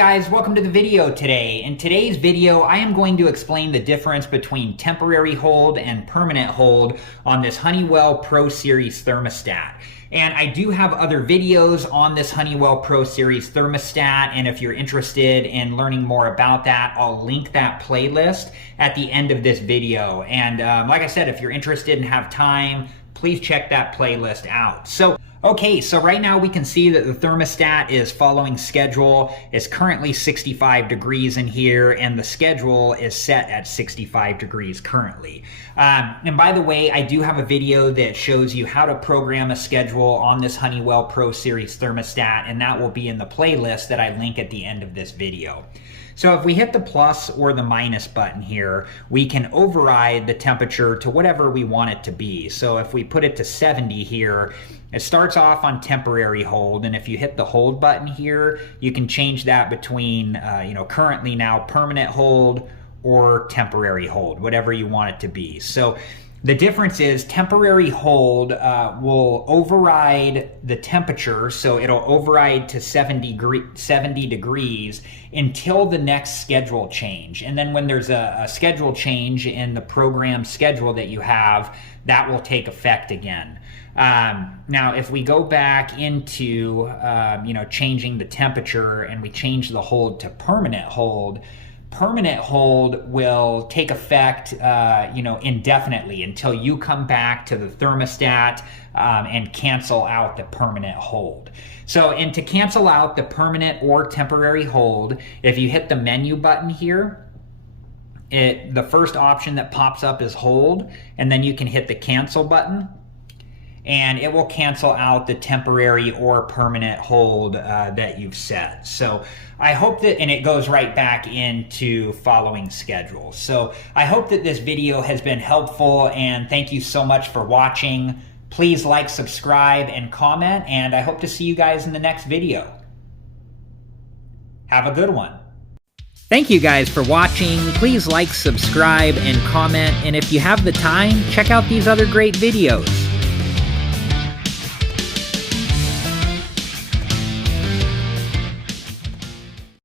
Hey guys, welcome to the video today. In today's video, I am going to explain the difference between temporary hold and permanent hold on this Honeywell Pro Series Thermostat. And I do have other videos on this Honeywell Pro Series Thermostat, and if you're interested in learning more about that, I'll link that playlist at the end of this video. And like I said, if you're interested and have time, please check that playlist out. Okay, so right now we can see that the thermostat is following schedule. It's currently 65 degrees in here, and the schedule is set at 65 degrees currently. And by the way, I do have a video that shows you how to program a schedule on this Honeywell Pro Series thermostat, and that will be in the playlist that I link at the end of this video. So if we hit the plus or the minus button here, we can override the temperature to whatever we want it to be. So if we put it to 70 here, it starts off on temporary hold, and if you hit the hold button here, you can change that between, currently now permanent hold or temporary hold, whatever you want it to be. So the difference is temporary hold will override the temperature, so it'll override to 70 degrees until the next schedule change. And then when there's a schedule change in the program schedule that you have, that will take effect again. Now, if we go back into, changing the temperature and we change the hold to permanent hold will take effect, indefinitely until you come back to the thermostat and cancel out the permanent hold. So, and to cancel out the permanent or temporary hold, if you hit the menu button here, the first option that pops up is hold, and then you can hit the cancel button, and it will cancel out the temporary or permanent hold that you've set. So I hope that, and it goes right back into following schedule. So I hope that this video has been helpful, and thank you so much for watching. Please like, subscribe, and comment, and I hope to see you guys in the next video. Have a good one. Thank you guys for watching. Please like, subscribe, and comment, and if you have the time, check out these other great videos.